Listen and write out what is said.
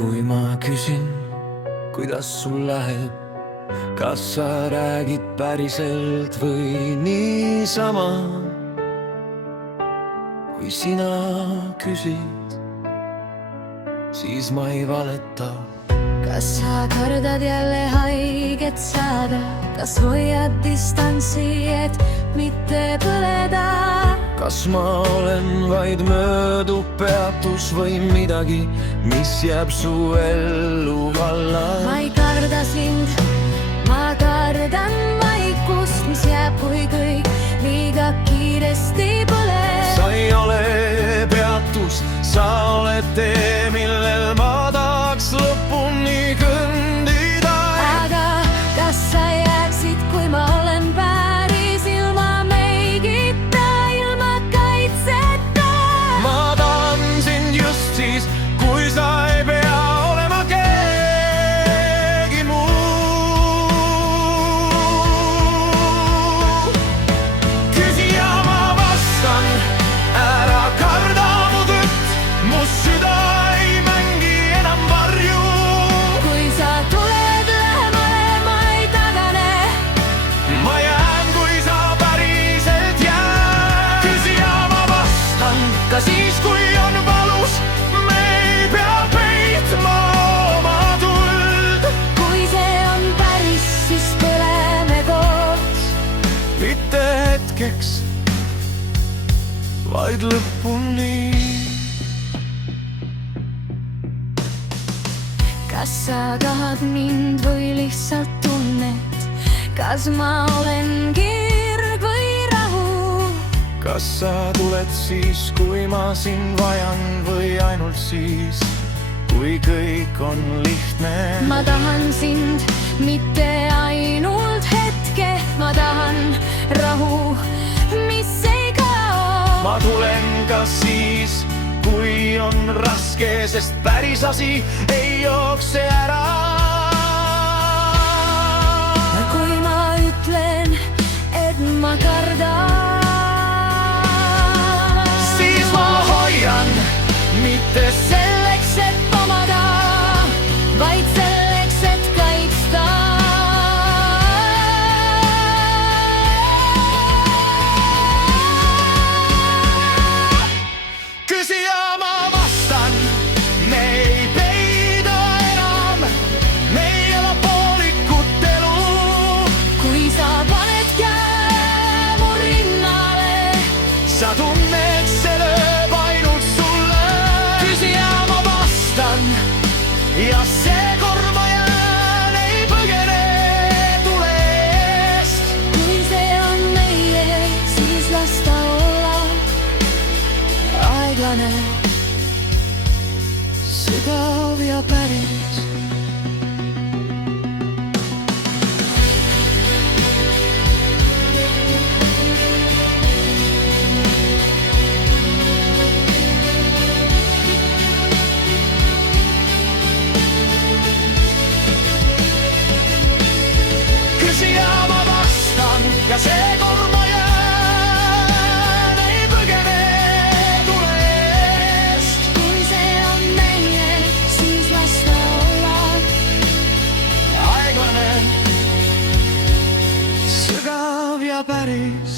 kui ma küsin, kuidas sul läheb, kas sa räägid päriselt või niisama? Kui sina küsid, siis ma ei valeta. Kas sa kardad jälle haiget saada? Kas hoiad distantsi, et mitte põleda? Kas ma olen vaid mööduv peatus või midagi, mis jääb su ellu valla? Ma ei karda sind, ma kardan vaikust, mis jääb, kui kõik liiga kiiresti põleb. Sa ei ole peatus, sa oled tee, millel ma tahaks lõpuni kõndida. Aga kas sa jääksid, kui ma olen päris ilma meigita, ilma kaitseta? Ma tahan sind just siis, kui sa ei pea olema keegi muu. Küsija ma vastan, ära karda mu tõtt, mu süda ei mängi enam varju. Kui sa tuled lähemale, ma ei tagane. Ma jään, kui sa päriselt jääd. Küsija ma vastan, ka siis kui on valus, me ei pea peitma oma tuld. Kui see on päris, siis põleme koos. Mitte hetkeks, vaid lõpuni. Kas sa tahad mind või lihtsalt tunned? Kas ma olen kirg või rahu? Kas sa tuled siis, kui ma sind vajan, või ainult siis, kui kõik on lihtne? Ma tahan sind, mitte ainult hetke. Ma tahan rahu, mis ei kao. Ma tulen ka siis, kui on raske, sest päris asi ei jookse ära. Kui ma ütlen, et ma kardan, Siis ma hoian, mitte selleks, et omada, vaid selleks, et kaitsta. Küsija ma vastan, me ei peida enam, me ei ela poolikut elu. Kui sa paned käe mu rinnale, Sa tunned, see lööb ainult sulle. Küsija ma vastan, ja seekord ma jään, ei põgene tule eest. kui see on meie, siis las ta olla aeglane, sügav ja päris. Küsija ma vastan, ja seekord ma jään, ei põgene tule eest. Kui see on meie, siis las ta olla Aeglane, sügav ja päris.